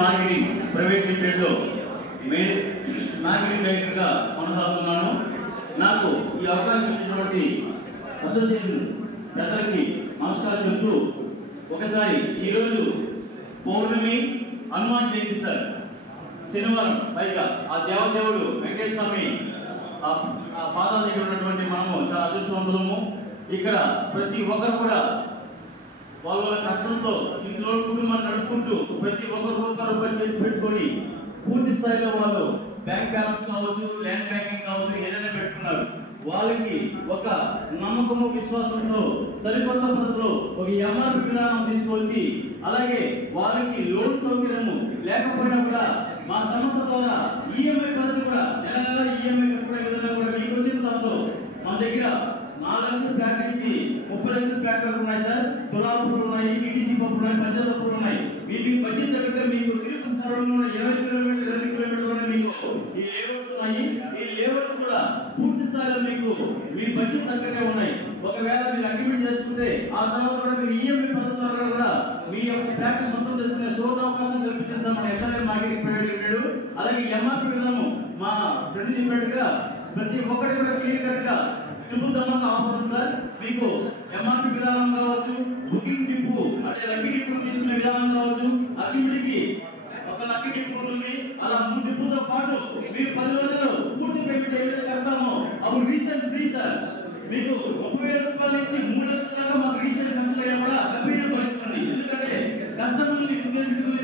Marketing private లిమిటెడ్లో marketing డైరెక్టర్గా కొనసాగుతున్నాను. నాకు ఈ అవకాశం ఇచ్చినటువంటి అసోసియేషన్ పెద్దలకి నమస్కారం చెప్తూ ఒకసారి ఈరోజు పౌర్ణమి హనుమాన్ జయంతి సార్ శనివారం పైగా ఆ దేవదేవుడు వెంకటేశ్వర స్వామి ఆ పాదాల దగ్గర ఉన్నటువంటి మనము చాలా అదృష్టవంతులము. ఇక్కడ ప్రతి ఒక్కరు కూడా వాళ్ళ కష్టంతో ఇంట్లో కుటుంబాన్ని నడుపుకుంటూ ప్రతి ఒక్కరు చేతి పెట్టుకొని పూర్తి స్థాయిలో వాళ్ళు బ్యాంక్ బ్యాలెన్స్ కావచ్చు, ల్యాండ్ బ్యాంకింగ్ కావచ్చు, ఏదైనా పెట్టుకున్నారు. వాళ్ళకి ఒక నమ్మకము విశ్వాసంతో సరికొత్త పద్ధతిలో ఒక ఎంఆర్పి విధానం తీసుకొచ్చి అలాగే వాళ్ళకి లోన్ సౌకర్యము లేకపోయినా కూడా మా సంస్థ ద్వారా ఈఎంఐ పద్ధతి కూడా నెల నెల ఈఎంఐ కట్టుకునే విధంగా కూడా మీకు వచ్చిన దాంతో మన దగ్గర 4 లక్షల ప్యాకెట్ నుంచి 30 లక్షల ప్యాకెట్లు ఉన్నాయి సార్. తులాపులు ఉన్నాయి, ఈటీసీ పప్పులు ఉన్నాయి, పంచదారపులు ఉన్నాయి. మీకు బడ్జెట్ తగ్గట్టు మీకు తిరుపతి సరౌండింగ్ 20 కిలోమీటర్లు మీకు ఈ లేఅవుట్స్ ఉన్నాయి. ఈ లేఅవుట్స్ కూడా పూర్తి స్థాయిలో మీకు మీ బడ్జెట్ తగ్గట్టే ఉన్నాయి. ఒకవేళ మీరు అగ్రిమెంట్ చేసుకుంటే ఆ తర్వాత కూడా మీరు ఈఎంఐ పద్ధతి కూడా మీ యొక్క ప్యాకెట్ సొంతం చేసుకునే సోద అవకాశం కల్పించారు మన ఎస్ఆర్ఎల్ మార్కెటింగ్ ప్రైవేట్ లిమిటెడ్. అలాగే ఎంఆర్పి విధానం మా ఫ్రెండ్ చెప్పినట్టుగా ప్రతి ఒక్కటి కూడా క్లియర్ కట్ గా ట్రిపుల్ ధమాకా ఆఫర్ సార్. మీకు ఎంఆర్పి విధానం కావచ్చు, బుకింగ్ డిప్పు అంటే లక్కీ డిప్పు తీసుకునే విధానం కావచ్చు, అగ్రిమెంట్కి ఒక లక్కీ డిప్పు ఉంటుంది. అలా 3 డిప్పులతో పాటు మీరు 10 రోజుల్లో పూర్తి పేమెంట్ ఏదైతే కడతామో అప్పుడు రీసెంట్ ఫ్రీ సార్. మీకు 30,000 రూపాయల నుంచి 3 లక్షల దాకా మాకు రీసెంట్ ఖర్చులు కూడా కంపెనీ భరిస్తుంది. ఎందుకంటే కస్టమర్ని ఉద్దేశించుకుని